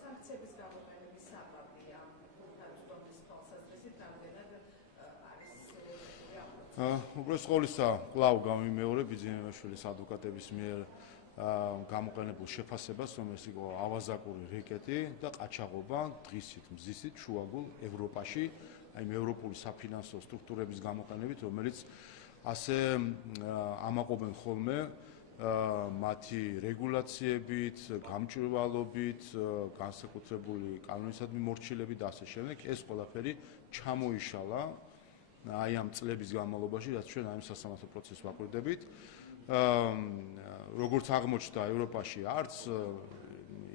სანქციების გამოყენების საბაბი ამ ფულთანის თვალსაზრისით რამდენად არის უბრალოდ სკოლისა კვლავ გამიმეორე ბიძინეაშვილის ადვოკატების მიერ გამოყენებულ შეფასებას, რომ ეს იყო ავაზაკური რეკეტი და ყაჩაღობა დღისით, მზისით, შუაგულ ევროპაში, აი ევროპული საფინანსო სტრუქტურების გამოყენებით, რომელიც ასე ამაყობენ ხოლმე მათი რეგულაციებით, გამჭვირვალობით, განსაკუთრებული კანონისადმი მორჩილებით და ასე შემდეგ. ეს ყველაფერი ჩამოიშალა აი ამ წლების განმავლობაში, რაც ჩვენ ამ სასამართლო პროცესს ვაკვირდებით. როგორც აღმოჩნდა, ევროპაში არც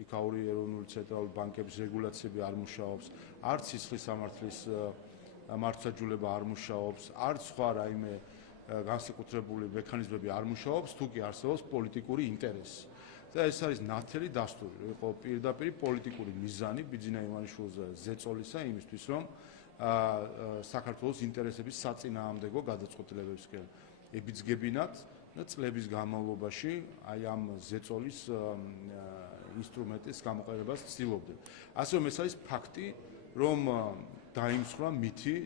იქაური ეროვნული ცენტრალური ბანკების რეგულაციები არ მუშაობს, არც სისხლის სამართლის მართლმსაჯულება არ მუშაობს, არც სხვა რაიმე განსაკუთრებული მექანიზმები არ მუშაობს, თუ კი არსებობს პოლიტიკური ინტერესი. და ეს არის ნათელი დასტური, იყო პირდაპირ პოლიტიკური მიზანი ბიძინა ივანიშვილის ზეწოლისა იმისთვის, რომ საქართველოს ინტერესების საწინააღმდეგო გადაწყვეტილებებისკენ ებიძგებინათ და წლების განმავლობაში აი ამ ზეწოლის ინსტრუმენტის გამოყენებას ცდილობდნენ. ასე რომ ეს არის ფაქტი, რომ დაიმსხვრა მითი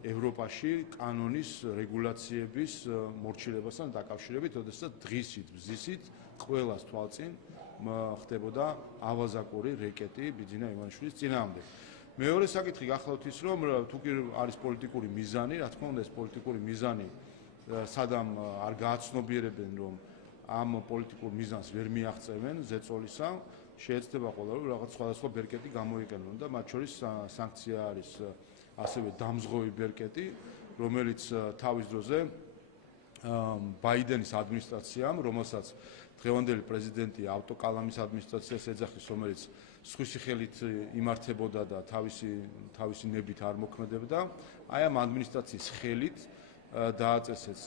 ევროპაში კანონის რეგულაციების მორჩილებასთან დაკავშირებით, როდესაც დღისით, მზისით ყველას თვალწინ ხდებოდა ავაზაკური რეკეტი ბიძინა ივანიშვილის წინააღმდეგ. მეორე საკითხი გახლავთ ის, რომ თუ კი არის პოლიტიკური მიზანი, რა თქმა უნდა ეს პოლიტიკური მიზანი სადამ არ გააცნობიერებენ, რომ ამ პოლიტიკურ მიზანს ვერ მიაღწევენ ზეწოლისა, შეეცდება ყველა რომ რაღაც სხვადასხვა ბერკეტი გამოიყენონ და მათ შორის სანქცია არის ასევე დამზღვევი ბერკეტი, რომელიც თავის დროზე ბაიდენის ადმინისტრაციამ, რომელსაც დღევანდელი პრეზიდენტი ავტოკალამის ადმინისტრაციას ეძახის, რომელიც სხვისი ხელით იმართებოდა და თავისი ნებით არ მოქმედებდა, აი ამ ადმინისტრაციის ხელით დააწესეს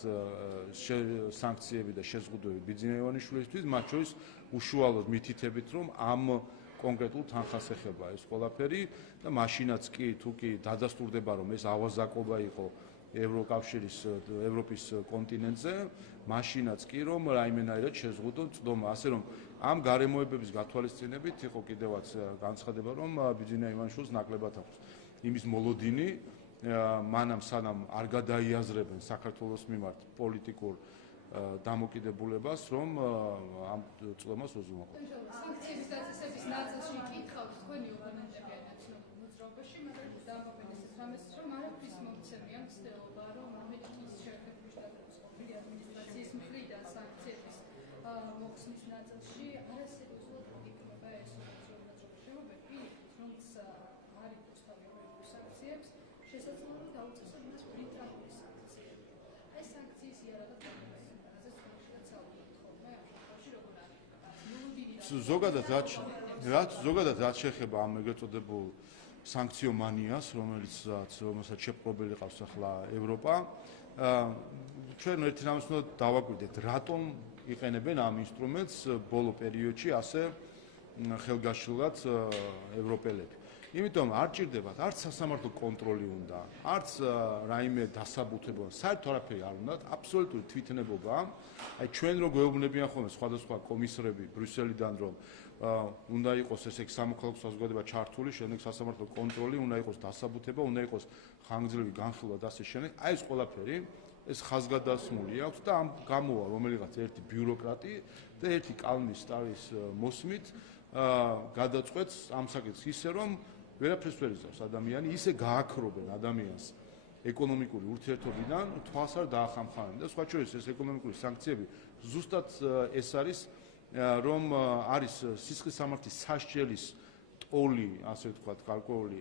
სანქციები და შეზღუდვები ბიძინა ივანიშვილისთვის, მათ შორის უშუალოდ მითითებით, რომ ამ კონკრეტულ თანხას ეხება ეს ყველაფერი და მაშინაც კი თუ კი დადასტურდება, რომ ეს ავაზაკობა იყო ევროკავშირის ევროპის კონტინენტზე, მაშინაც კი რომ რაიმენაირად შეზღუდონ წდომა, ასე რომ ამ გარემოებების გათვალისწინებით იყო კიდევაც განცხადება, რომ ბიძინა ივანიშვილს ნაკლებად აქვს იმის მოლოდინი, მანამ სანამ არ გადაიაზრებენ საქართველოს მიმართ პოლიტიკურ დამოკიდებულებას, რომ ამ წლებას უზრუნველყო. სანქციების დაწესების ნაწილში კითხავთ თქვენი ოპონენტები ნაციონალურ მოძრაობაში, მაგრამ დამაბედეს ეს რამეს, რომ არაფრის მომცემიან ცდილობა, რომ ამერიკის შეერთებული შტატების ყოფილი ადმინისტრაციის მხრიდან სანქციების მოხსნის ნაწილში არასერიოზულად იქნება ეს ნაციონალური მოძრაობები, რომც არ იყოს თავი ამერიკის სანქციებს, შესაძლოა დაუწესებინათ ბრიტანული სანქციები. ეს სანქციის იარაღად ზოგადად რაც შეეხება ამ ეგრეთ წოდებულ სანქციო მანიას, რომელსაც შეპყრობილი ყავს ახლა ევროპა, ჩვენ ერთი რამის უნდა დავაკვირდეთ, რატომ იყენებენ ამ ინსტრუმენტს ბოლო პერიოდში ასე ხელგაშლილად ევროპელები. იმიტომ არ ჭირდებათ არც სასამართლო კონტროლი უნდა, არც რაიმე დასაბუთება, საერთოდ არაფერი არ უნდათ, აბსოლუტური თვითნებობა. აი ჩვენ რო გვეუბნებიან ხოლმე სხვადასხვა კომისრები ბრიუსელიდან, რომ უნდა იყოს ესე სამოქალაქო საზოგადოება ჩართული, შემდეგ სასამართლო კონტროლი, უნდა იყოს დასაბუთება, უნდა იყოს ხანგრძლივი განხილვა და ასე შემდეგ. აი ეს ყველაფერი ეს ხაზგადასმული აქვს და ამ გამოვა რომელიღაც ერთი ბიუროკრატი და ერთი კალმის სტარის მოსმით გადაწყვეტს ამ საკითხს ისე რომ ვერაფერს ვერ იზავს ადამიანი, ისე გააქრობენ ადამიანს ეკონომიკური ურთიერთობიდან, თვალს არ დაახამხანებენ და სხვა შორის ეს ეკონომიკური სანქციები ზუსტად ეს არის, რომ არის სისხლის სამართლის სასჯელის ტოლი, ასე ვთქვათ, გარკვეული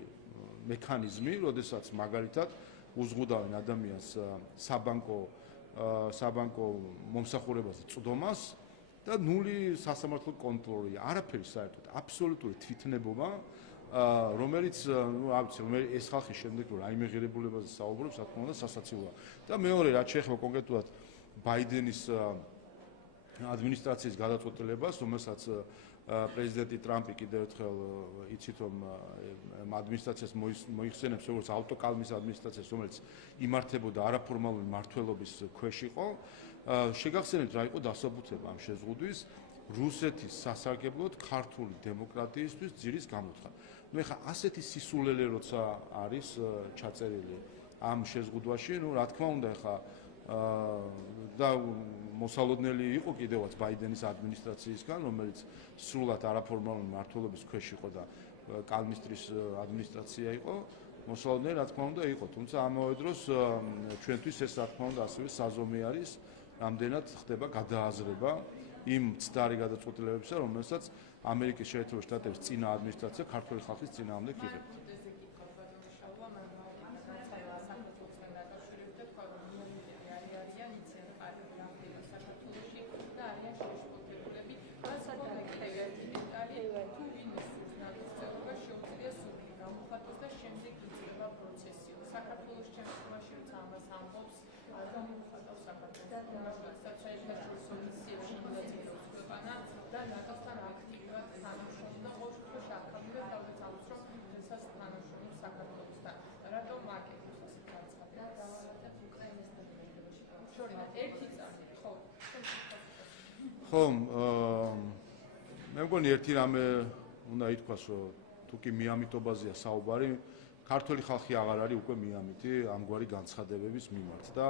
მექანიზმი, როდესაც მაგალითად უზღუდავენ ადამიანს საბანკო მომსახურებაზე წდომას და ნული სასამართლო კონტროლი, არაფერი საერთოდ, აბსოლუტური თვითნებობა რომელიც ეს ხალხი შემდეგ რაიმე ღირებულებაზე საუბრობს, რა თქმა უნდა, სასაცილოა. და მეორე, რაც შეეხება კონკრეტულად ბაიდენის ადმინისტრაციის გადაწყვეტილებას, რომელსაც პრეზიდენტი ტრამპი კიდევ ერთხელ იცით, რომ ადმინისტრაციას მოიხსენებს როგორც ავტოკალმის ადმინისტრაციას, რომელიც იმართებოდა არაფორმალური მმართველობის ქვეშ იყო. შეგახსენებთ, რა იყო დასაბუთება ამ შეზღუდვის რუსეთის სასარგებლოდ ქართული დემოკრატიისთვის ძირის გამოთხა. ეხლა ასეთი სისულელე როცა არის ჩაწერილი ამ შეზღუდვაში, რა თქმა უნდა, ეხლა და მოსალოდნელი იყო კიდევაც ბაიდენის ადმინისტრაციისგან, რომელიც სრულად არაფორმალური მმართველობის ქვეშ იყო და კალმისტრის ადმინისტრაცია იყო. მოსალოდნელი, რა თქმა უნდა, იყო, თუმცა ამავე დროს ჩვენთვის ეს, რა თქმა უნდა, ასევე საზომი არის, რამდენად ხდება გადააზრება იმ ცდარი გადაწყვეტილებებისა, რომელსაც ამერიკის შეერთებული შტატების წინა ადმინისტრაცია ქართული ხალხის წინააღმდეგ იღებდა. ხო, მე მგონი ერთი რამე უნდა ითქვას, რომ თუ კი მიამიტობაზეა საუბარი, ქართული ხალხი აღარ არის უკვე მიამიტი ამგვარი განცხადებების მიმართ და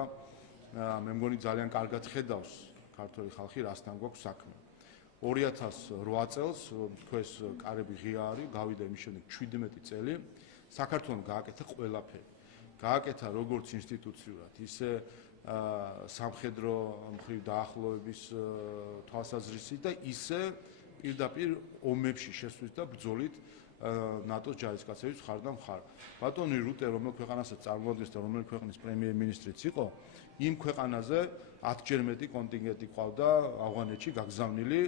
მე მგონი ძალიან კარგად ხედავს ქართული ხალხი რასთან გვაქვს საქმე. 2008 წელს, თქვენს კარები ღია არის, გავიდა იმის შემდეგ 17 წელი, საქართველოს გააკეთა ყველაფერი. გააკეთა როგორც ინსტიტუციურად, ისე სამხედრო მხრივ დაახლოების თვალსაზრისით და ისე პირდაპირ ომებში შესვლით და ბრძოლით ნატოს ჯარისკაცების მხარ და მხარ. ბატონი რუტე, რომელ ქვეყანასაც წარმოადგენს და რომელი ქვეყნის პრემიერ-მინისტრიც იყო, იმ ქვეყანაზე 10-ჯერ მეტი კონტინგენტი ყავდა ავღანეთში გაგზავნილი,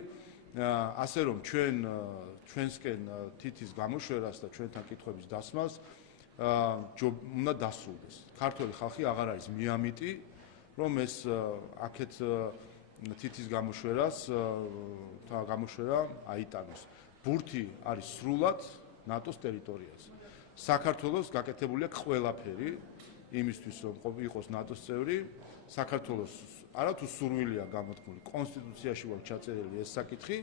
ასე რომ ჩვენსკენ თითის გამოშვერას და ჩვენთან კითხვების დასმას უნდა დასრულდეს. ქართული ხალხი აღარ არის მიამიტი, რომ ეს აქეთ თითის გამოშვერა აიტანოს. ბურთი არის სრულად ნატოს ტერიტორიაზე. საქართველოს გაკეთებულია ყველაფერი იმისთვის, რომ იყოს ნატოს წევრი. საქართველოს არათუ სურვილია გამოთქმული, კონსტიტუციაში გვაქვს ჩაწერილი ეს საკითხი,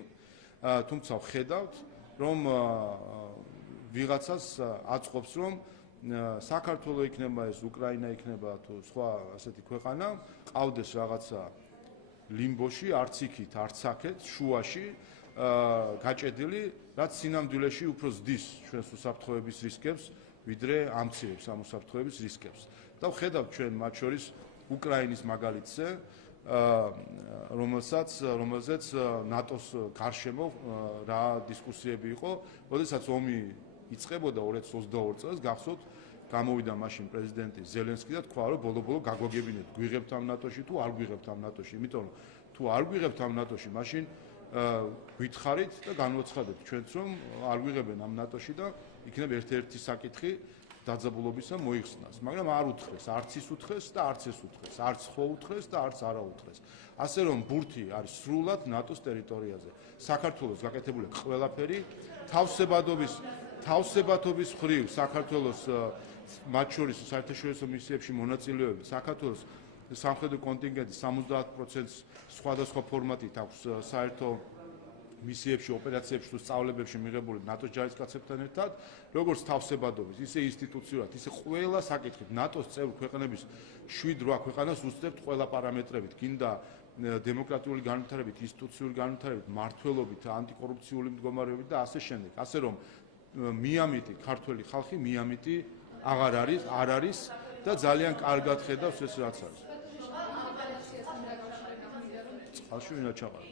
თუმცა ვხედავთ, რომ ვიღაცას აწყობს, რომ საქართველოს იქნება ეს, უკრაინა იქნება თუ სხვა ასეთი ქვეყანა, ყავდეს რაღაცა ლიმბოში, არც იქით, არც აქეთ, შუაში გაჭედილი, რაც სინამდვილეში უფრო ზდის ჩვენს უსაფრთხოების რისკებს, ვიდრე ამცირებს ამ უსაფრთხოების რისკებს. და ვხედავთ ჩვენ მათ შორის უკრაინის მაგალითზე, რომელზეც ნატოს გარშემო რა დისკუსიები იყო, როდესაც ომი იწყებოდა 2022 წელს, გახსოვთ, გამოვიდა მაშინ პრეზიდენტი ზელენსკი და თქვა, რომ ბოლო-ბოლო გაგვაგებინეთ, გვიღებთ ამ ნატოში თუ არ გვიღებთ ამ ნატოში, იმიტომ რომ თუ არ გვიღებთ ამ ნატოში, მაშინ გითხარით და განვაცხადებთ ჩვენც, რომ არ გვიღებენ ამ ნატოში და იქნება ერთ-ერთი საკითხი დაძაბულობისა მოიხსნას, მაგრამ არ უთხრეს, არც ის უთხრეს და არც ეს უთხრეს, არც ხო უთხრეს და არც არა უთხრეს. ასე რომ ბურთი არის სრულად ნატოს ტერიტორიაზე. საქართველოს გაკეთებული ყველაფერი თავსებადობის მხრივ საქართველოს მათ შორის საერთაშორისო მისიებში მონაწილეობით საქართველოს სამხედრო კონტინგენტის 70%-ს სხვადასხვა ფორმატით აქვს საერთო მისიებში, ოპერაციებში თუ სწავლებებში მიღებული ნატოს ჯარისკაცებთან ერთად, როგორც თავსებადობის, ისე ინსტიტუციურად, ისე ყველა საკითხით ნატოს წევრ ქვეყნების 7-8 ქვეყანას უსწრებთ ყველა პარამეტრებით, გინდა დემოკრატიული განვითარებით, ინსტიტუციური განვითარებით, მმართველობით, ანტიკორუფციული მდგომარეობით და ასე შემდეგ. ასე რომ მიამიტი ქართველი ხალხი მიამიტი აღარ არის და ძალიან კარგად ხედავს ეს რაც არის. წყალში ვინა ჩაყარა.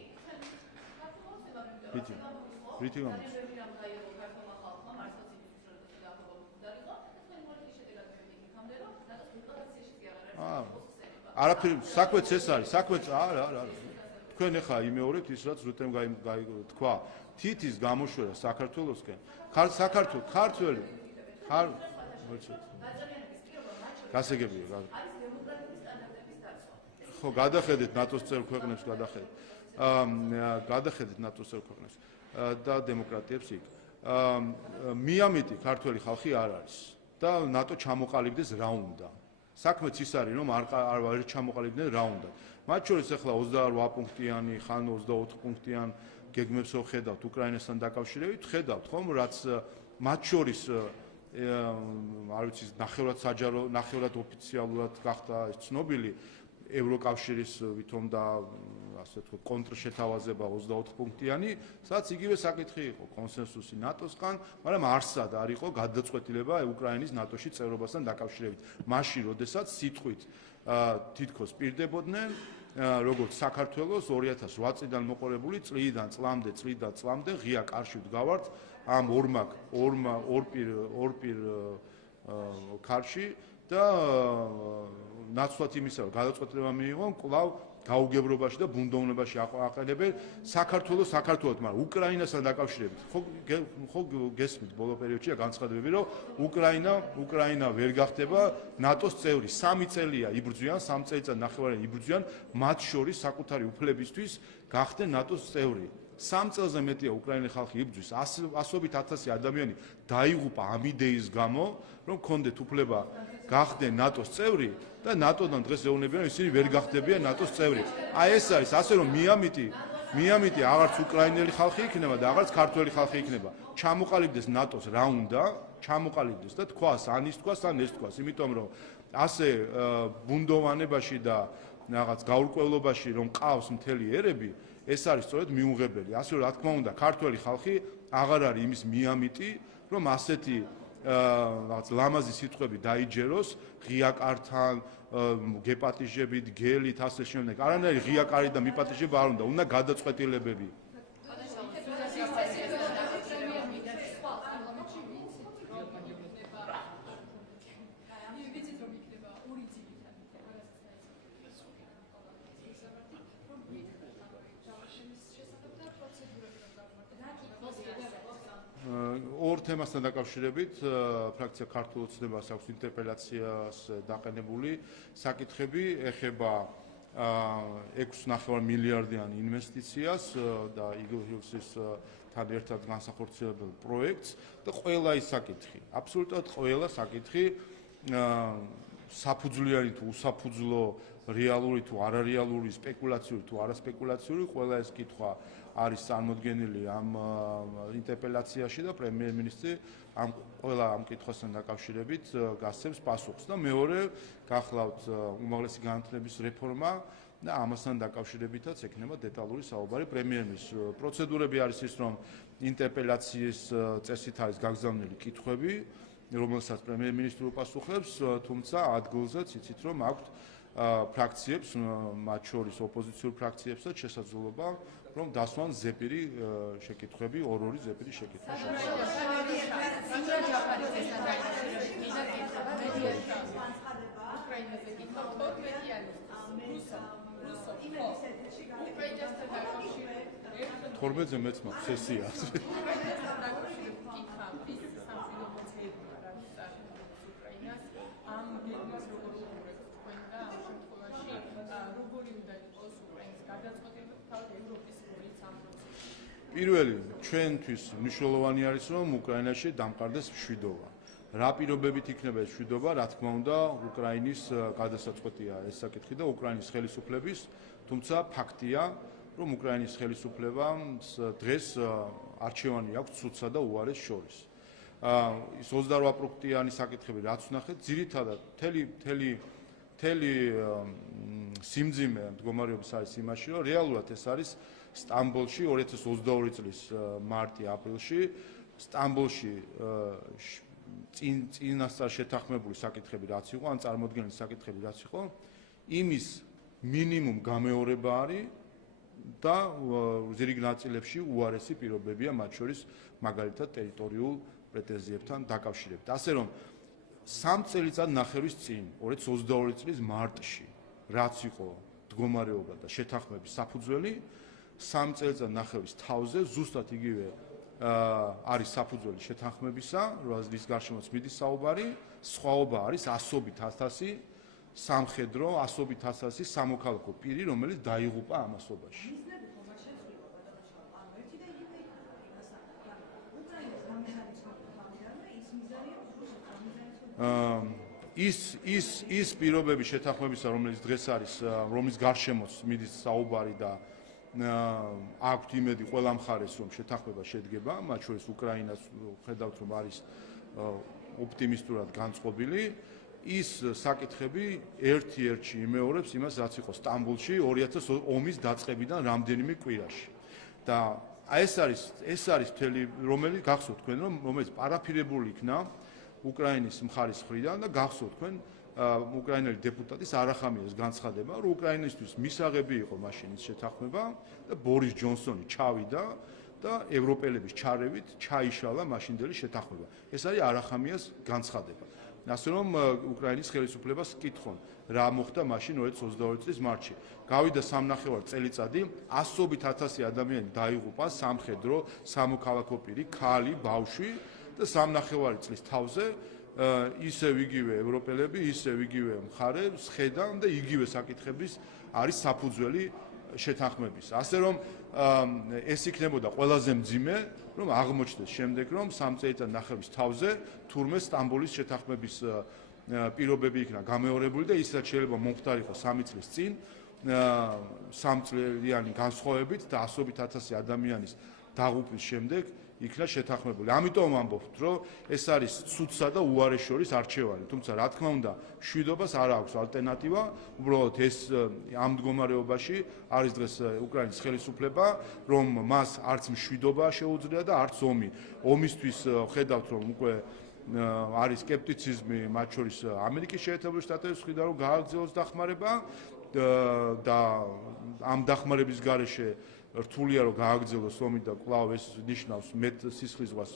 რითი გამოდის? არაფერი, საქმეც ეს არის, საქმეც არა. თქვენ ახლა იმეორებთ ის რაც რუტემ თქვა თითის გამოშვერა საქართველოსკენ ქართველი გასაგებია ხო გადახედეთ ნატოს წევრ ქვეყნებს გადახედეთ ნატოს წევრ ქვეყნებს და დემოკრატიებს იქ მიამიტი ქართველი ხალხი არ არის და ნატო ჩამოყალიბდეს რა უნდა საქმეც ის არის რომ არ ჩამოყალიბდნენ რა უნდა მათ შორის ახლა 28 პუნქტიანი ხან 24 პუნქტიან გეგმებს ვხედავთ უკრაინასთან დაკავშირებით ხედავთ ხომ რაც მათ შორის არ ვიცი ნახევრად საჯარო ნახევრად ოფიციალურად გახდა ეს ცნობილი ევროკავშირის ვითომ და ასე თქვა კონტრშეთავაზება 24 პუნქტიანი, სადაც იგივე საკითხი იყო კონსენსუსი ნატოსგან, მაგრამ არსად არ იყო გადაწყვეტილება უკრაინის ნატოში წევრობასთან დაკავშირებით. მაშინ, როდესაც სიტყვით თითქოს პირდებოდნენ, როგორც საქართველოს 2008 წლიდან მოყოლებული წლიდან წლამდე ღია კარში ვდგავართ ამ ორ პირ კარში და ნაცვლად იმისა, რომ გადაწყვეტილება მიიღო, კვლავ გაუგებრობაში და ბუნდოვნებაში აყენებენ საქართველოს, მაგრამ უკრაინასთან დაკავშირებით. ხო გესმით ბოლო პერიოდში განცხადებები, რომ უკრაინა ვერ გახდება ნატოს წევრი. 3 წელია იბრძვიან, 3 წელიწად ნახევარიანი იბრძვიან, მათ შორის საკუთარი უფლებისთვის გახდნენ ნატოს წევრი. 3 წელზე მეტია უკრაინის ხალხი იბრძვის, ასობით 1000 ადამიანი დაიღუპა ამ იდეის გამო, რომ კონდეთ უფლება გახდნენ ნატოს წევრი და ნატოდან დღეს ეუბნებიან, ისინი ვერ გახდებიან ნატოს წევრი. აი ეს არის, ასე რომ მიამიტი აღარც უკრაინელი ხალხი იქნება და აღარც ქართველი ხალხი იქნება. ჩამოყალიბდეს ნატოს რა უნდა, ჩამოყალიბდეს და თქვას, ან ის თქვას, ან ეს თქვას, იმიტომ რომ ასე ბუნდოვანებაში და რაღაც გაურკვევლობაში რომ ყავს მთელი ერები, ეს არის სწორედ მიუღებელი. ასე რომ რა თქმა უნდა, ქართველი ხალხი აღარ არის იმის მიამიტი, რომ ასეთი რაღაც ლამაზი სიტყვები დაიჯეროს ღია კართან, გეპატიჟებით, გელით, ასე შემდეგ. არანაირი ღია კარი და მიპატიჟება არ უნდა გადაწყვეტილებები. ორ თემასთან დაკავშირებით ფრაქცია ქართულ ოცნებას აქვს ინტერპელაციას დაყენებული საკითხები, ეხება 6.9 მილიარდიან ინვესტიციას და იგივესთან ერთად განსახორციელებელ პროექტს და ყველა ის საკითხი, აბსოლუტურად ყველა საკითხი საფუძვლიანი თუ უსაფუძვლო, რეალური თუ არარეალური, სპეკულაციური თუ არასპეკულაციური, ყველა ეს კითხვა არის წარმოდგენილი ამ ინტერპელაციაში და პრემიერ-მინისტრი ყველა ამ კითხვასთან დაკავშირებით გასცემს პასუხს და მეორე გახლავთ უმაღლესი განათლების რეფორმა და ამასთან დაკავშირებითაც ექნება დეტალური საუბარი პრემიერ-მინისტრს. პროცედურები არის ის, რომ ინტერპელაციის წესით არის გაგზავნილი კითხვები, რომელსაც პრემიერ-მინისტრი უპასუხებს, თუმცა ადგილზეც იცით, რომ აქვთ ფრაქციებს, მათ შორის ოპოზიციურ ფრაქციებსაც შესაძლებლობა რომ დასვან ზეპირი შეკითხვები, ორი ზეპირი შეკითხვა. თორმეტზე მეც მაქვს სესია. პირველი ჩვენთვის მნიშვნელოვანი არის რომ უკრაინაში დამყარდეს მშვიდობა. რა პირობებით იქნება ეს მშვიდობა, რა თქმა უნდა, უკრაინის გადასაწყვეტია ეს საკითხი და უკრაინის ხელისუფლების, თუმცა ფაქტია, რომ უკრაინის ხელისუფლებას დღეს არჩევანი აქვს ცუდსა და უარეს შორის. ის 28 პუნქტიანი საკითხები რაც ვნახეთ, ძირითადად მთელი სიმძიმე მდგომარეობის არის იმაში, რომ რეალურად ეს არის სტამბოლში 2022 წლის მარტი-აპრილში სტამბოლში წინასწარ შეთანხმებული საკითხები რაც იყო, ან წარმოდგენილი საკითხები რაც იყო, იმის მინიმუმ გამეორება არის და ზირიგ ნაწილებში უარესი პირობებია, მათ შორის მაგალითად ტერიტორიულ პრეტენზიებთან დაკავშირებით. ასე რომ 3 წელიწად ნახევრის წინ 2022 წლის მარტში რაც იყო მდგომარეობა და შეთანხმების საფუძველი 3 წელიწადნახევრის თავზე ზუსტად იგივე არის საფუძველი შეთანხმებისა, რის გარშემოც მიდის საუბარი, სხვაობა არის ასობით ათასი სამხედრო, ასობით ათასი სამოქალაქო პირი, რომელიც დაიღუპა ამასობაში. ის პირობები შეთანხმებისა, რომელიც დღეს არის, რომლის გარშემოც მიდის საუბარი და აქვთ იმედი ყველა მხარეს, რომ შეთანხმება შედგება, მათ შორის უკრაინას ხედავთ, რომ არის ოპტიმისტურად განწყობილი, ის საკითხები ერთ-ერთში იმეორებს იმას, რაც იყო სტამბოლში 2000 ომის დაწყებიდან რამდენიმე კვირაში. და ეს არის მთელი, რომელიც გახსოვთ თქვენ, რომელიც პარაფირებული იქნა უკრაინის მხარის მხრიდან და გახსოვთ თქვენ უკრაინელი დეპუტატის არახამიას განცხადება, რომ უკრაინისთვის მისაღები იყო მაშინ ის შეთანხმება და ბორის ჯონსონი ჩავიდა და ევროპელების ჩარევით ჩაიშალა მაშინდელი შეთანხმება. ეს არის არახამიას განცხადება. ასე რომ უკრაინის ხელისუფლებას კითხონ, რა მოხდა მაშინ 2022 წლის მარტში. გავიდა 3.5 წელიწადი, ასობით ათასი ადამიანი დაიღუპა, სამხედრო, სამოქალაქო პირი, ქალი, ბავშვი და 3.5 წლის თავზე ისევ იგივე ევროპელები, ისევ იგივე მხარე სხედან და იგივე საკითხების არის საფუძველი შეთანხმების. ასე რომ ეს იქნებოდა ყველაზე მძიმე, რომ აღმოჩნდეს შემდეგ, რომ 3 წელიწადნახევრის თავზე თურმე სტამბოლის შეთანხმების პირობები იქნა გამეორებული და ისაც შეიძლება მომხდარიყო 3 წლის წინ 3 წლიანი განსხვავებით და ასობით ათასი ადამიანის დაღუპვის შემდეგ იქნა შეთანხმებული. ამიტომ ამბობთ, რომ ეს არის ცუდსა და უარეს შორის არჩევანი. თუმცა რა თქმა უნდა, მშვიდობას არ აქვს ალტერნატივა. უბრალოდ ეს ამ მდგომარეობაში არის დღეს უკრაინის ხელისუფლება, რომ მას არც მშვიდობა შეუძლია და არც ომი. ომისთვის ხედავთ, რომ უკვე არის სკეპტიციზმი, მათ შორის ამერიკის შეერთებული შტატების მხრიდან, რომ გააგრძელოს დახმარება და ამ დახმარების გარეშე რთულია რომ გააგრძელოს ომი და კვლავ ეს ნიშნავს მეტ სისხლისღვრას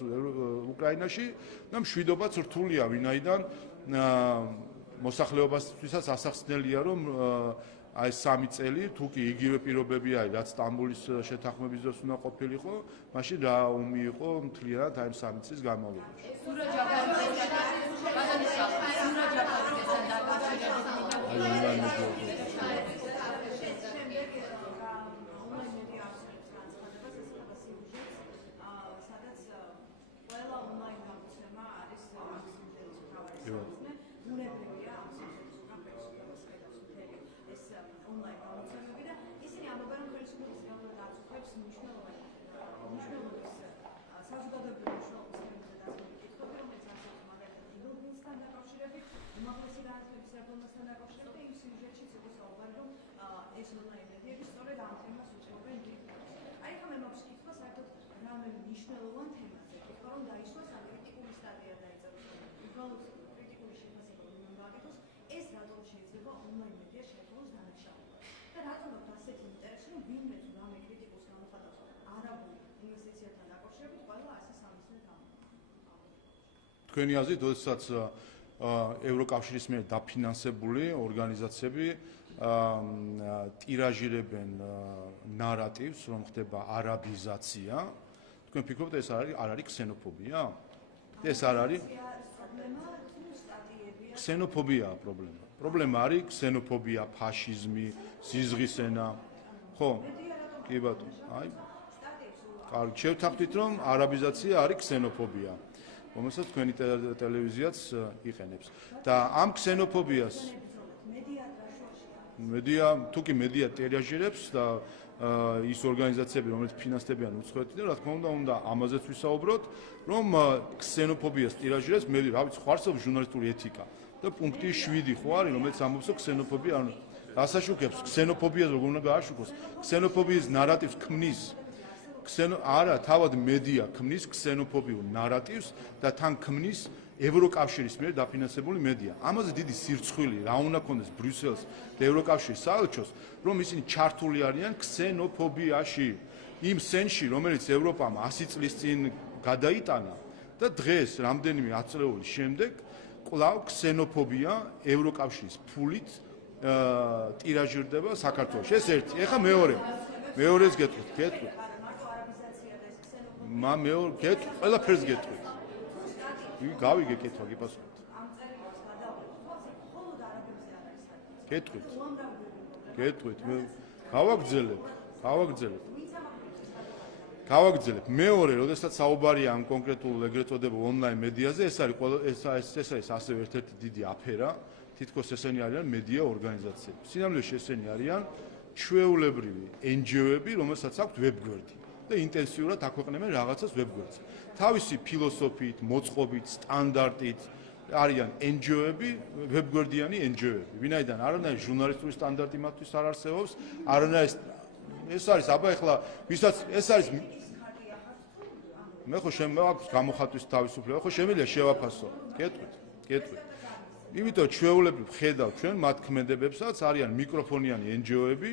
უკრაინაში და მშვიდობაც რთულია, ვინაიდან მოსახლეობისთვისაც ასახსნელია, რომ აი 3 წელი თუ კი იგივე პირობები არის, რაც სტამბოლის შეთანხმების დროს უნდა ყოფილიყო, მაშინ რა ომი იყო მთლიანად აი 3 წლის განმავლობაში. თქვენი აზრით, როდესაც ევროკავშირის მიერ დაფინანსებული ორგანიზაციები ტირაჟირებენ ნარატივს, რომ ხდება არაბიზაცია, თქვენ ფიქრობთ, ეს არ არის ქსენოფობია? ეს არ არის ქსენოფობიაა პრობლემა. პრობლემა არის ქსენოფობია, ფაშიზმი, სიზღისენა. ხო? კი ბატონო. აი. კარგი, შევთანხმდით, რომ არაბიზაცია არის ქსენოფობია. რომელსაც თქვენი ტელევიზიაც იყენებს. და ამ ქსენოფობიას მედია, თუ კი მედია ტირაჟირებს და ის ორგანიზაციები, რომელიც ფინანსდებიან უცხოეთიდან, რა თქმა უნდა, ამაზეც ვისაუბროთ, რომ ქსენოფობიას ტირაჟირებს, მე რა ვიცი, ხარსობს ჟურნალისტური ეთიკა და პუნქტი 7 ხო არის, რომელიც ამბობს, რომ ქსენოფობია ასაშუქებს, ქსენოფობიას როგორ უნდა გააშუქოს, ქსენოფობიის ნარატივს ქმნის არა, თავად მედია ქმნის ქსენოფობიურ ნარატივს და თან ქმნის ევროკავშირის მიერ დაფინანსებული მედია. ამაზე დიდი სირცხვილი რა უნდა ქონდეს ბრიუსელს და ევროკავშირის საელჩოს, რომ ისინი ჩართული არიან ქსენოფობიაში, იმ სენში, რომელიც ევროპამ 100 წლის წინ გადაიტანა და დღეს რამდენიმე ათწლეულის შემდეგ კვლავ ქსენოფობია ევროკავშირის ფულით ტირაჟირდება საქართველოში. ეს ერთი. ეხლა მეორეს გეტყვით. ყველაფერს გეტყვით. გავიგე კითხვა გიპასუხოთ. გეტყვით. გავაგრძელებ. მეორე, როდესაც საუბარია ამ კონკრეტულ ეგრეთ წოდებულ ონლაინ მედიაზე, ეს არის ასევე ერთ-ერთი დიდი აფერა. თითქოს ესენი არიან მედია ორგანიზაციები. სინამდვილეში ესენი არიან ჩვეულებრივი NGO-ები, რომელსაც აქვთ ვებგვერდი და ინტენსიურად აქვეყნებენ რაღაცას ვებგვერდზე. თავისი ფილოსოფიით, მოწყობით, სტანდარტით არიან NGO-ები, ვებგვერდიანი NGO-ები. ვინაიდან არანაირი ჟურნალისტური სტანდარტი მათთვის არ არსებობს, არანაირი ეს არის აბა ეხლა ვისაც ეს არის მე ხო შემაქვს გამოხატვის თავისუფლება, ხო შემიძლია შევაფასო. გეტყვით. იმიტომ ჩვეულებრივ ხედავთ ჩვენ მათ ქმედებებსაც არიან მიკროფონიანი NGO-ები,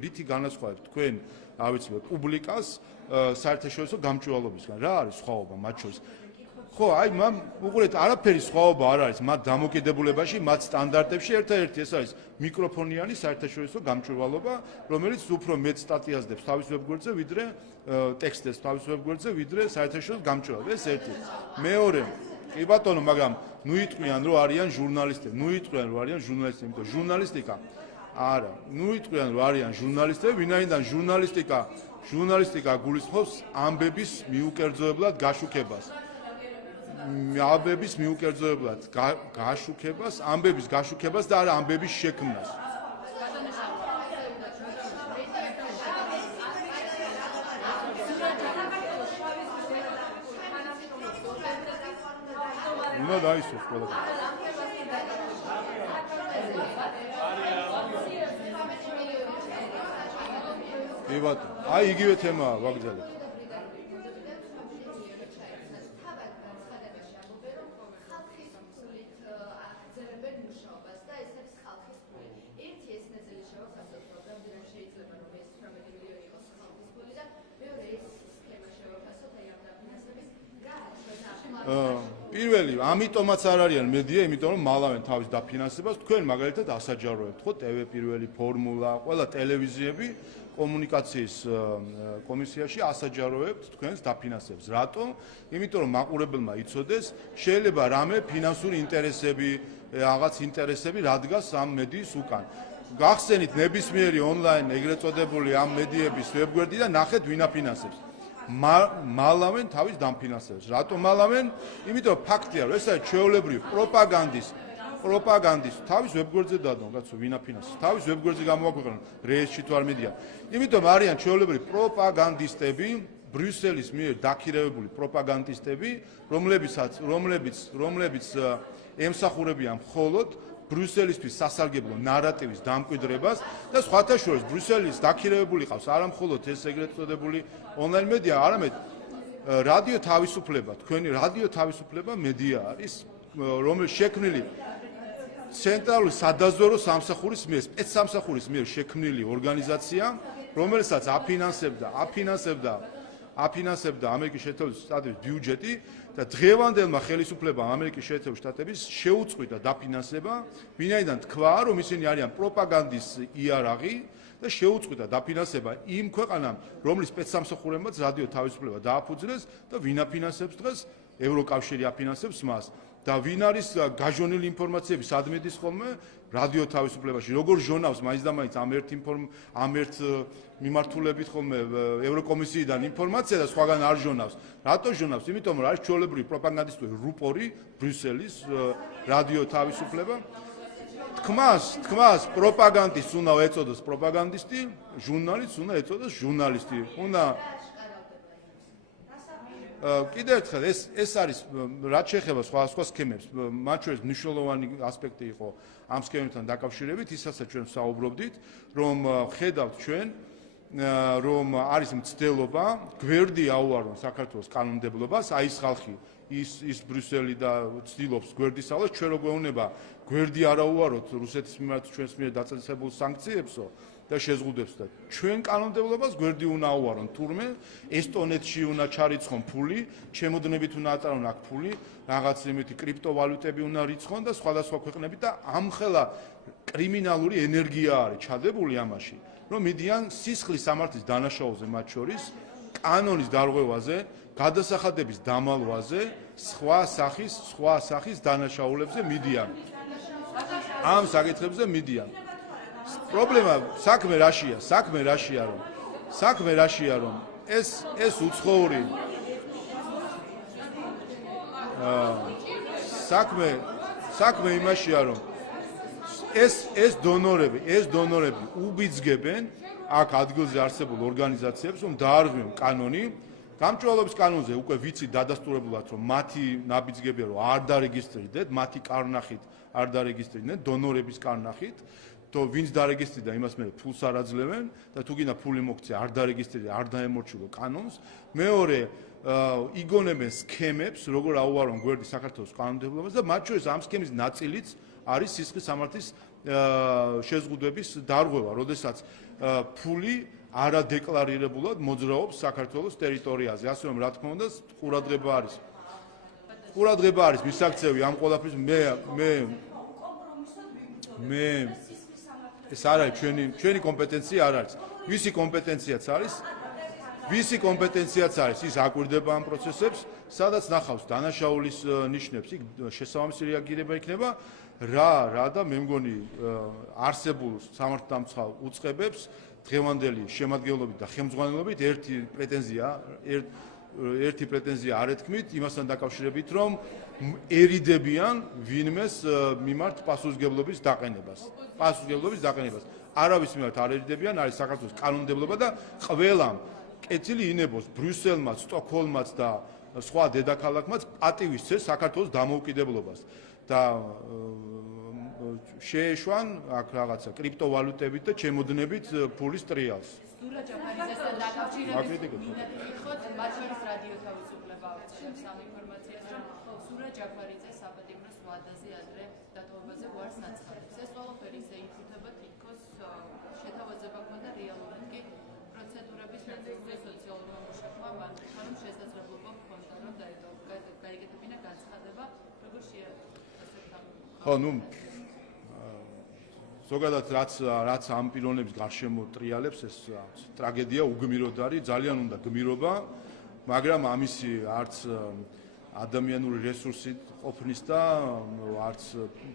რითი განასხვავებთ თქვენ, რა ვიცი, პუბლიკას საერთაშორისო გამჭვირვალობისგან. რა არის სხვაობა მათ შორის? ხო, აი უყურეთ, არაფერი სხვაობა არ არის მათ დამოკიდებულებაში, მათ სტანდარტებში, ერთადერთი ეს არის მიკროფონიანი საერთაშორისო გამჭვირვალობა, რომელიც უფრო მეტ სტატიაზდებს თავის ვებგვერდზე, ვიდრე ტექსტებს თავის ვებგვერდზე, ვიდრე საერთაშორისო გამჭვირვალობა. ეს ერთი. მეორე, კი ბატონო, მაგრამ ნუ იტყვიან, რომ არიან ჟურნალისტები, იმიტომ ჟურნალისტიკა არა, ნუ იტყვიან, რომ არიან ჟურნალისტები, ვინაიდან ჟურნალისტიკა გულისხმობს ამბების მიუკერძოებლად გაშუქებას. ამბების გაშუქებას და არა ამბების შექმნას. უნდა დაისურვოს ყველაფერი. კი ბატონო, აი იგივე თემაა, ვაგრძელებ. პირველი, ამიტომაც არ არიან მედია, იმიტომ რომ მალავენ თავის დაფინანსებას, თქვენ მაგალითად ასაჯაროებთ, ხო, TV პირველი ფორმულა, ყველა ტელევიზიები კომუნიკაციის კომისიაში ასაჯაროებთ თქვენს დაფინანსებას. რატომ? იმიტომ რომ მაყურებელმა იცოდეს, შეიძლება რამე ფინანსური ინტერესები, რაღაც ინტერესები რადგას ამ მედიის უკან. გახსენით ნებისმიერი ონლაინ ეგრეთ წოდებული ამ მედიების ვებგვერდი და ნახეთ ვინ აფინანსებს. მალავენ თავის დამფინანსებას. რატომ მალავენ? იმიტომ რომ ფაქტია, რომ ეს არის ჩვეულებრივი პროპაგანდის თავის ვებგვერდზე დადონ, კაცო, ვინ აფინანსებს. თავის ვებგვერდზე გამოაქვეყნონ, რეესში თუ არ მედია. იმიტომ არიან ჩვეულებრივი პროპაგანდისტები, ბრიუსელის მიერ დაქირევებული პროპაგანდისტები, რომლებიც ემსახურებიან მხოლოდ ბრიუსელისთვის სასარგებლო ნარატივის დამკვიდრებას და სხვათა შორის ბრიუსელის დაქირევებული ყავს არა მხოლოდ ეს ეგრეთ წოდებული ონლაინ მედია, არამედ რადიო თავისუფლება, თქვენი რადიო თავისუფლება მედია არის, რომელიც შექმნილი ცენტრალური სადაზვერვო სამსახურის მიერ, სპეცსამსახურის მიერ შექმნილი ორგანიზაცია, რომელსაც აფინანსებდა ამერიკის შეერთებული შტატების ბიუჯეტი და დღევანდელმა ხელისუფლებამ ამერიკის შეერთებული შტატების შეუწყვიტა დაფინანსება, ვინაიდან თქვა, რომ ისინი არიან პროპაგანდის იარაღი და შეუწყვიტა დაფინანსება იმ ქვეყანამ, რომლის სპეცსამსახურებმაც რადიო თავისუფლება დააფუძნეს და ვინ აფინანსებს დღეს? ევროკავშირი აფინანსებს მას. და ვინ არის გაჟონილი ინფორმაციები სადმედის ხოლმე რადიო თავისუფლებაში, როგორ ჟონავს მაინც და მაინც ამ ერთ მიმართულებით ხოლმე ევროკომისიიდან ინფორმაცია და სხვაგან არ ჟონავს. რატო ჟონავს? იმიტომ რომ არის ჩვეულებრივი პროპაგანდისტური რუპორი ბრიუსელის რადიო თავისუფლება. თქმას პროპაგანდისტს უნდა ეწოდოს პროპაგანდისტი, ჟურნალისტს უნდა ეწოდოს ჟურნალისტი. კიდევ ერთხელ ეს არის რაც შეეხება სხვა სქემებს, მათ შორის მნიშვნელოვანი ასპექტი იყო ამ სქემებთან დაკავშირებით, ისაც ჩვენ საუბრობდით, რომ ხედავთ ჩვენ, რომ არის მცდელობა გვერდი აუარონ საქართველოს კანონმდებლობას, აი ეს ხალხი ის ბრიუსელი და ცდილობს გვერდის ავლა, ჩვენ რო გვეუბნება გვერდი არ აუაროთ რუსეთის მიმართ ჩვენს მიერ დაწესებულ სანქციებსო და შეზღუდებს და ჩვენ კანონმდებლობას გვერდი უნდა აუარონ თურმე ესტონეთში უნდა ჩარიცხონ ფული, ჩემოდნებით უნდა ატარონ აქ ფული, რაღაც იმითი კრიპტოვალუტები უნდა რიცხონ და სხვადასხვა ქვეყნებით და ამხელა კრიმინალური ენერგია არის ჩადებული ამაში, რომ მიდიან სისხლის სამართლის დანაშაულზე მათ შორის, კანონის დარღვევაზე, გადასახადების დამალვაზე, სხვა სახის დანაშაულებზე მიდიან. ამ საკითხებზე მიდიან. პრობლემა საქმე რაშია, რომ ეს უცხოური საქმე იმაშია, რომ ეს დონორები უბიძგებენ აქ ადგილზე არსებულ ორგანიზაციებს, რომ დაარღვიონ კანონი. გამჭვირვალობის კანონზე უკვე ვიცით დადასტურებულად, რომ მათი ნაბიძგებია, რომ არ დარეგისტრირდეთ, მათი კარნახით არ დარეგისტრირდნენ, დონორების კარნახით. То ვინც დარეგისტრირდა იმას მე ფულს არ აძლევენ და თუ გინდა ფული მოგცე არ დარეგისტრირდა არ დაემორჩილო კანონს. მეორე იგონებენ სქემებს, როგორ აუარონ გვერდი საქართველოს კანონმდებლობას და მათ შორის ამ სქემის ნაწილიც არის სისხლის სამართლის შეზღუდვების დარღვევა, როდესაც ფული არადეკლარირებულად მოძრაობს საქართველოს ტერიტორიაზე. ასე რომ რა თქმა უნდა ყურადღება არის მისაქცევი ამ ყველაფრის მე ეს არ არის ჩვენი კომპეტენცია არ არის. ვისი კომპეტენციაც არის ის აკვირდება ამ პროცესებს, სადაც ნახავს დანაშაულის ნიშნებს, იქ შესაბამისი რეაგირება იქნება რა და მე მგონი არსებულ სამართალდამცავ უწყებებს დღევანდელი შემადგენლობით და ხელმძღვანელობით ერთი პრეტენზია არ ეთქმით იმასთან დაკავშირებით, რომ ერიდებიან ვინმეს მიმართ პასუხისმგებლობის დაყენებას. არავის მიმართ არ ერიდებიან, არის საქართველოს კანონმდებლობა და ყველამ კეთილი ინებოს ბრიუსელმაც, სტოკჰოლმაც და სხვა დედაქალაქმაც პატივისცეს საქართველოს დამოუკიდებლობას და შეეშვან აქ რაღაცა კრიპტოვალუტებით და ჩემოდნებით ფულის ტრიალს. სურა ჯაფარიძესთან დაკავშირებით მინათხოთ მათ შორის რადიო თავისუფლება აღწერს ამ ინფორმაციას, რომ სურა ჯაფარიძე საპატიმროს ვადაზე ადრე დატოვებაზე უარს აცხადებს. ეს ყველაფერი ისე ითვლება თითქოს შეთავაზება ქონდა რეალურად კი პროცედურების ნაწილზე სოციალურმა მუშაკმა მანქანამ რომ შესაძლებლობა ჰქონდა რომ გაიგეთებინა განცხადება, როგორ შეასრულა. ზოგადად რაც ამ პიროვნების გარშემო ტრიალებს ეს ტრაგედია უგმიროდ არის, ძალიან უნდა გმირობა, მაგრამ ამისი არც ადამიანური რესურსი ყოფნის და არც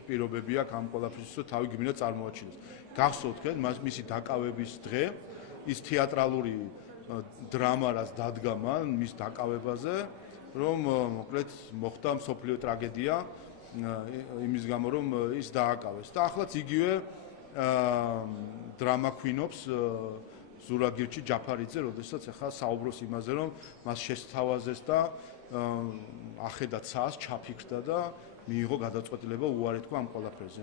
პირობები აქვს ამ ყველაფრის თავი გმირად წარმოაჩინოს. გახსოვთ თქვენ მისი დაკავების დღე, ის თეატრალური დრამა რაც დადგა მან მის დაკავებაზე, რომ მოკლედ მოხდა მსოფლიო ტრაგედია იმის გამო რომ ის დააკავეს და ახლაც იგივე დრამა ქვინობს ზურაგირჩი ჯაფარიძე, როდესაც ახლა საუბრობს იმაზე, რომ მას შესთავაზეს და ახედა ცას, ჩაფიქრდა და მიიღო გადაწყვეტილება უარი თქვა ამ ყველაფერზე.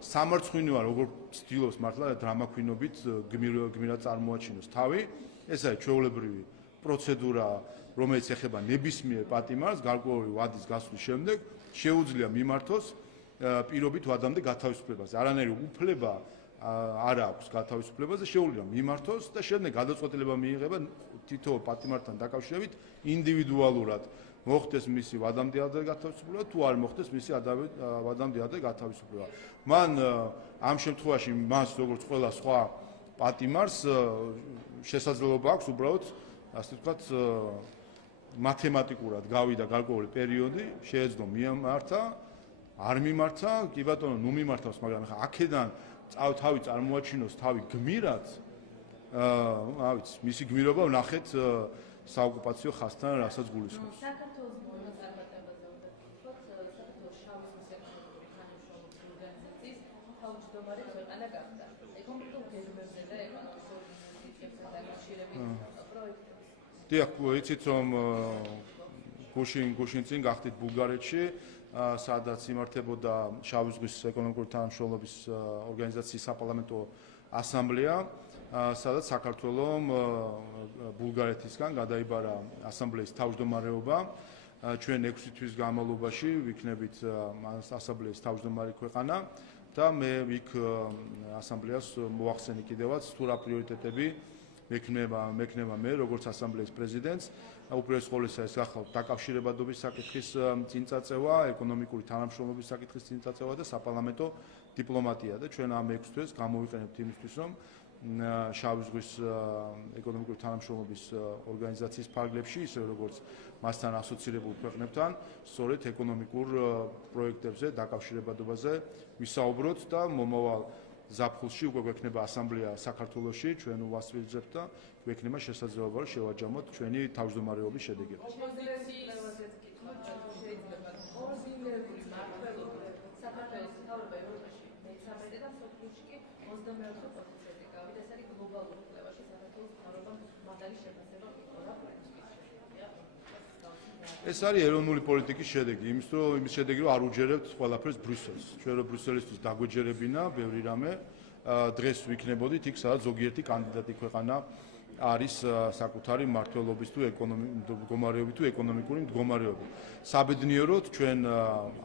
სამარცხვინოა როგორ ცდილობს მართლა დრამა ქვინობით გმირად წარმოაჩინოს თავი, ეს არის ჩვეულებრივი პროცედურა, რომელიც ეხება ნებისმიერ პატიმარს, გარკვეული ვადის გასვლის შემდეგ შეუძლია მიმართოს პირობით ვადამდე გათავისუფლებას. არანაირი უფლება არ აქვს გათავისუფლებაზე, შეუძლია მიმართოს და შემდეგ გადაწყვეტილება მიიღება თითოეულ პატიმართან დაკავშირებით ინდივიდუალურად. მოხდეს მისი ვადამდე ადრე გათავისუფლება, თუ არ მოხდეს მისი ვადამდე ადრე გათავისუფლება. მან ამ შემთხვევაში მას როგორც ყველა სხვა პატიმარს შესაძლებლობა აქვს უბრალოდ ასე ვთქვათ მათემატიკურად გავიდა გარკვეული პერიოდი, შეეძლო მიემართა, არ მიმართა, კი ბატონო, მიმართავს, მაგრამ ახლა აქედან თავი წარმოაჩინოს თავი გმირად, რა ვიცი, მისი გმირობა ვნახეთ საოკუპაციო ხაზთან რასაც გულისხმობს. საქართველოს მონაწილეობაზე უნდა ვთქვათ, საქართველოს შავი სოციალური თანამშრომლობის ორგანიზაციის თავმჯდომარე ქვეყანა გახდა. კონკრეტულ გეგმებზე და ეკონომიკურ ინვესტიციებთან დაკავშირებით პროექტებს. დიახ, იცით რომ გუშინ წინ გახდით ბულგარეთში, სადაც იმართებოდა შავი ზღვის ეკონომიკური თანამშრომლობის ორგანიზაციის საპარლამენტო ასამბლეა, სადაც საქართველომ ბულგარეთისგან გადაიბარა ასამბლეის თავმჯდომარეობა. ჩვენ 6 თვის განმავლობაში ვიქნებით ასამბლეის თავმჯდომარე ქვეყანა და მე იქ ასამბლეას მოახსენი კიდევაც თუ რა პრიორიტეტები მექნება მე როგორც ასამბლეის პრეზიდენტს უპირველეს ყოვლისა ეს ახალ დაკავშირებადობის საკითხის წინწაწევა, ეკონომიკური თანამშრომლობის საკითხის წინწაწევა და საპარლამენტო დიპლომატია და ჩვენ ამ 6 თვეს გამოვიყენებთ იმისთვის რომ შავი ზღვის ეკონომიკური თანამშრომლობის ორგანიზაციის ფარგლებში ისე როგორც მასთან ასოცირებულ ქვეყნებთან სწორედ ეკონომიკურ პროექტებზე დაკავშირებადობაზე ვისაუბროთ და მომავალ ზაფხულში უკვე გვექნება ასამბლეა საქართველოში ჩვენ ვასწრებთ და გვექნება შესაძლებლობა რომ შევაჯამოთ ჩვენი თავმჯდომარეობის შედეგები. ეს არის ეროვნული პოლიტიკის შედეგი, იმის შედეგი რომ არ უჯერებთ ყველაფერს ბრიუსელს. ჩვენ რო ბრიუსელისთვის დაგვეჯერებინა ბევრი რამე, დღეს ვიქნებოდით იქ სადაც ზოგიერთი კანდიდატი ქვეყანა არის საკუთარი მმართველობის თუ მდგომარეობით თუ ეკონომიკური მდგომარეობით. საბედნიეროდ ჩვენ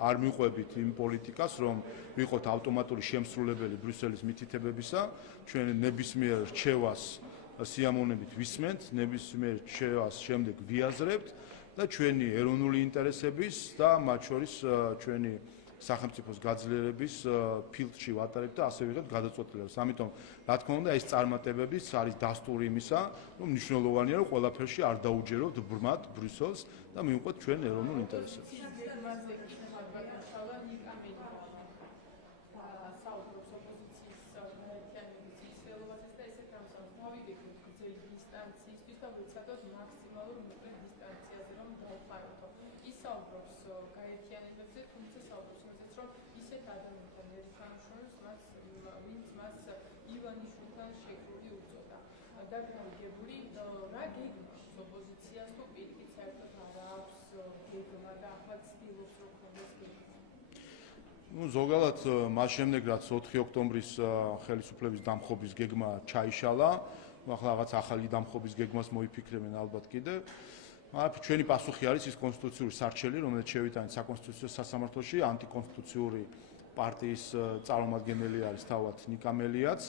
არ მიყვებით იმ პოლიტიკას, რომ ვიყოთ ავტომატური შემსრულებელი ბრიუსელის მითითებებისა, ჩვენ ნებისმიერ რჩევას სიამოვნებით ვისმენთ, ნებისმიერ რჩევას შემდეგ ვიაზრებთ და ჩვენი ეროვნული ინტერესების და მათ შორის ჩვენი სახელმწიფოს გაძლიერების ფილდში ვატარებთ და ასე ვიღებთ გადაწყვეტილებას. ამიტომ რა თქმა უნდა ეს წარმატებებიც არის დასტური იმისა, რომ მნიშვნელოვანია რომ ყველაფერში არ დაუჯეროთ ბრმად ბრიუსელს და მივყვეთ ჩვენ ეროვნულ ინტერესებს. ზოგადად მას შემდეგ რაც 4 ოქტომბრის ხელისუფლების დამხობის გეგმა ჩაიშალა, ახლა რაღაც ახალი დამხობის გეგმას მოიფიქრებენ ალბათ კიდევ. მაგრამ ჩვენი პასუხი არის ის კონსტიტუციური სარჩელი, რომელიც შევიტანეთ საკონსტიტუციო სასამართლოში, ანტიკონსტიტუციური პარტიის წარმომადგენელი არის თავად ნიკა მელიაც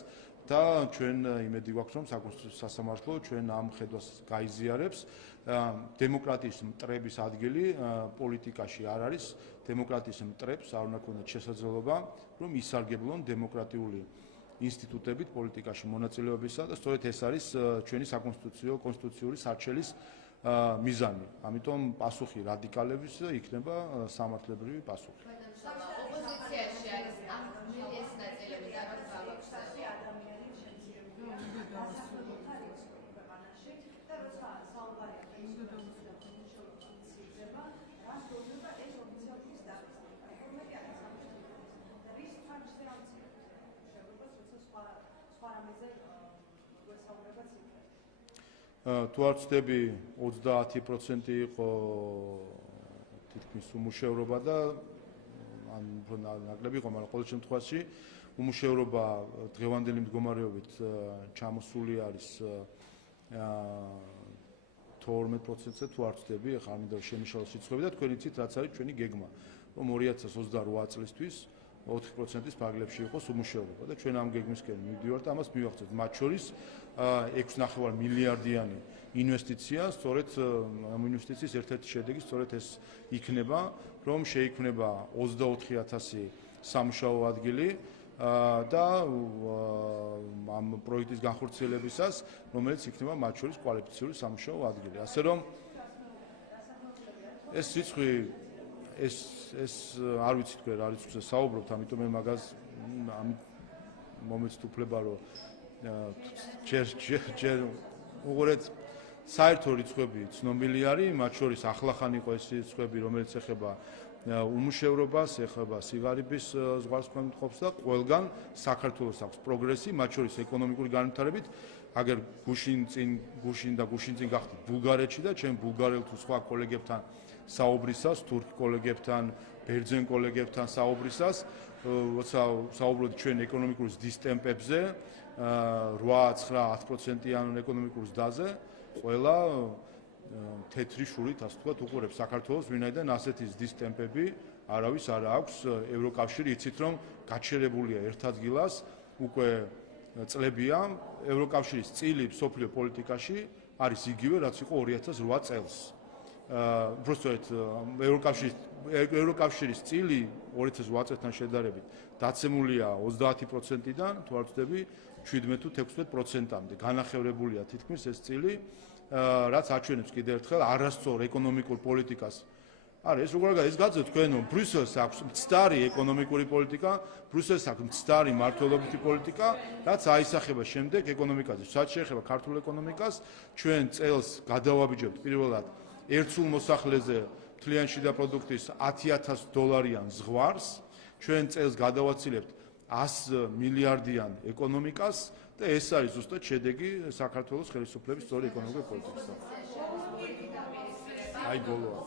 და ჩვენ იმედი გვაქვს რომ საკონსტიტუციო სასამართლო ჩვენ ამ ხედვას გაიზიარებს. დემოკრატიის მტრების ადგილი პოლიტიკაში არ არის. დემოკრატიის მტრებს არ უნდა ქონდეთ შესაძლებლობა რომ ისარგებლონ დემოკრატიული ინსტიტუტებით პოლიტიკაში მონაწილეობისა და სწორედ ეს არის ჩვენი საკონსტიტუციო კონსტიტუციური სარჩელის მიზანი. ამიტომ პასუხი რადიკალების იქნება სამართლებრივი პასუხი. ოპოზიციაში არის ამ მელიას ნაწილები და თუ არ ვცდები 30% იყო თითქმის უმუშევრობა და ან ნაკლები იყო, მაგრამ ყოველ შემთხვევაში უმუშევრობა დღევანდელი მდგომარეობით ჩამოსული არის 12%-ზე თუ არ ვცდები, ახლა არ მინდა შემიშალოს სიცხები და თქვენ იცით რაც არის ჩვენი გეგმა, რომ 2028 წლისთვის 4%-ის ფარგლებში იყოს უმუშევრობა და ჩვენ ამ გეგმისკენ მივდივართ, ამას მივახცევთ. მათ შორის 6.5 მილიარდიანი ინვესტიცია, სწორედ ამ ინვესტიციის ერთ-ერთი შედეგი სწორედ ეს იქნება, რომ შეიქმნება 24,000 სამუშაო ადგილი და ამ პროექტის განხორციელებისას, რომელიც იქნება მათ შორის კვალიფიციური სამუშაო ადგილი. ასე რომ ეს რიცხვი ეს არ ვიცი თქვენ რა რიცხვზე საუბრობთ, ამიტომ მე მაგას ამ მომეც უფლება რომ ჯერ უყურეთ საერთო რიცხვები ცნობილი არის, მათ შორის ახლახან იყო ეს რიცხვები, რომელიც ეხება უმუშევრობას, ეხება სიღარიბის ზღვარსქმედყოფს და ყველგან საქართველოს აქვს პროგრესი, მათ შორის ეკონომიკური განვითარებით. აგერ გუშინ წინ გახდით ბულგარეთში და ჩვენ ბულგარელ თუ სხვა კოლეგებთან საუბრისას, თურქ კოლეგებთან, ბერძენ კოლეგებთან საუბრისას, როცა საუბრობთ ჩვენ ეკონომიკური ზრდის ტემპებზე, 8-9-10%-იან ეკონომიკურ ზრდაზე, ყველა თეთრი შურით, ასე ვთქვათ, უყურებს საქართველოს, ვინაიდან ასეთი ზრდის ტემპები არავის არ აქვს ევროკავშირი, იცით რომ გაჩერებულია ერთ ადგილას უკვე წლებია ევროკავშირის წილი მსოფლიო პოლიტიკაში არის იგივე რაც იყო 2008 წელს. უბრალოდ ევროკავშირის წილი 2008 წელთან შედარებით დაცემულია 30%-დან, თუ არ ვცდები, 17 თუ 16%-მდე. განახევრებულია თითქმის ეს წილი, რაც აჩვენებს კიდევ ერთხელ არასწორ ეკონომიკურ პოლიტიკას. არის ეს როგორ ეს გაძევთ თქვენ რომ ბრიუსელს აქვს მცდარი ეკონომიკური პოლიტიკა, ბრიუსელს აქვს მცდარი მართლობითი პოლიტიკა, რაც აისახება შემდეგ ეკონომიკაზე. რაც შეეხება ქართულ ეკონომიკას, ჩვენ წელს გადავაბიჯებთ პირველად ერთსულ მოსახლეზე მთლიანი შიდა პროდუქტის $10,000 ზღვარს, ჩვენ წელს გადავაცილებთ 100 მილიარდიან ეკონომიკას და ეს არის ზუსტად შედეგი საქართველოს ხელისუფლების სწორი ეკონომიკური პოლიტიკისა. აი ბოლოა.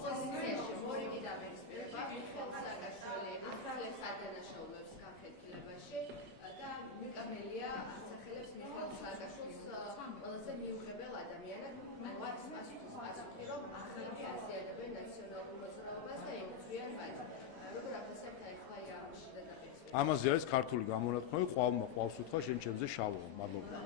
ამაზე არის ქართული გამონათქვამი, ყვალმა ყავს უთხრა შენ ჩემზე შავო. მადლობა.